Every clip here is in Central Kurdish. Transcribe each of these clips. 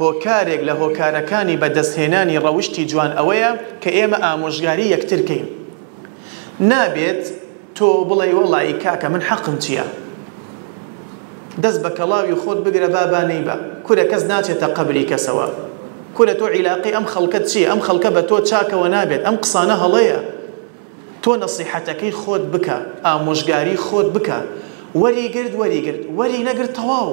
هۆکارێک لە هۆکارەکانی بەدەستهێنانی ڕەوشتی جوان ئەوەیە کە ئێمە ئامۆژگاری یەکترکەین. نابێت تۆ بڵێ وەڵی کاکە من حەقم چییە؟ دەست بە کەڵاوی خۆت بگرە بابانەی بە کورە کەس ناچێتە قەبری کەسەوە. کورە تۆ عیلاقی ئەم خەڵکەت چییە؟ ئەم خەڵکە بە تۆ چاکەوە نابێت. ئەم قسانە هەڵەیە. تۆ نەسیحەتەکەی خۆت بکە، ئامۆژگاری خۆت بکە. وەریگرت وەری نەگرت تەواو.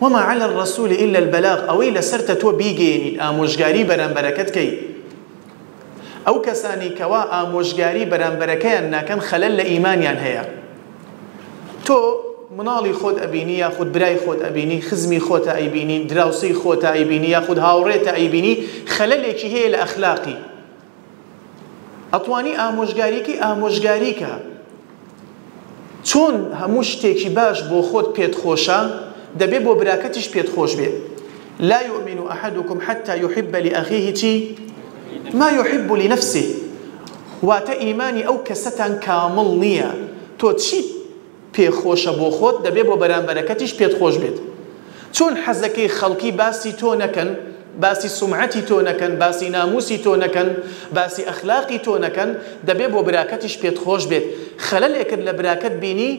وما على الرسول إلا البلاغ. ئەوەی لەسەرتە تۆ بیگەێنیت ئامۆژگاری بەرامبەرەکەت کەی. ئەو کەسانی کەوا ئامۆژگاری بەرامبەرەکەیان ناکەن خەلەل لە ئیمانیان هەیە. تۆ مناڵی خۆت ئەبینی یاخود برای خۆت ئەبینی، خزمی خۆتە ئەیبینی، دراوسەی خۆتە ئەیبینی یاخود هاوڕێتە ئەیبینی، خەلەلێکی هەیە لە ئەخلاقی. ئەتوانی ئامۆژگاریکە. چۆن هەموو شتێکی باش بۆ خۆت پێت خۆشە دەبێت بۆ براکەتیش پێت خۆش بێت. لا يؤمن أحدكم حتى يحب لأخيه ما يحب لنفسه. واتە ئیمانی ئەو کەسەتان کامڵ نییە. تۆ چی پێخۆشە بۆ خۆت دەبێت بۆ بەرامبەرەکەتیش پێت خۆش بێت. چۆن حەزەکەی خەڵکی باسی تۆ نەکەن، باسی سومعەتی تۆ نەکەن، باسی ناموسی تۆ نەکەن، باسی ئەخلاقی تۆ نەکەن، دەبێت بۆ براکەتیش پێت خۆش بێت. خەلەلێکت لە براکەت بینی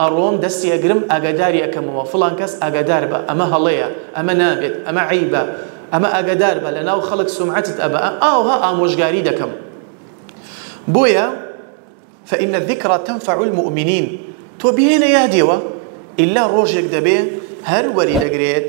ئەڕۆم دەستی ئەگرم ئاگاداری ئەەکەمەوە فڵان کەس ئاگادار بە ئەمە هەڵەیە، ئەمە نابێت، ئەمە عیبە، ئەمە ئاگادار بە لە ناو خەڵک سومعەتت ئەبە ئاوها ئامۆژگاری دەکەم. بۆیە فإن الذكرى تنفع المؤمنين. تۆ بهێنە یادیەوە ئیلا ڕۆژێک دەبێ هەر وەری دەگرێت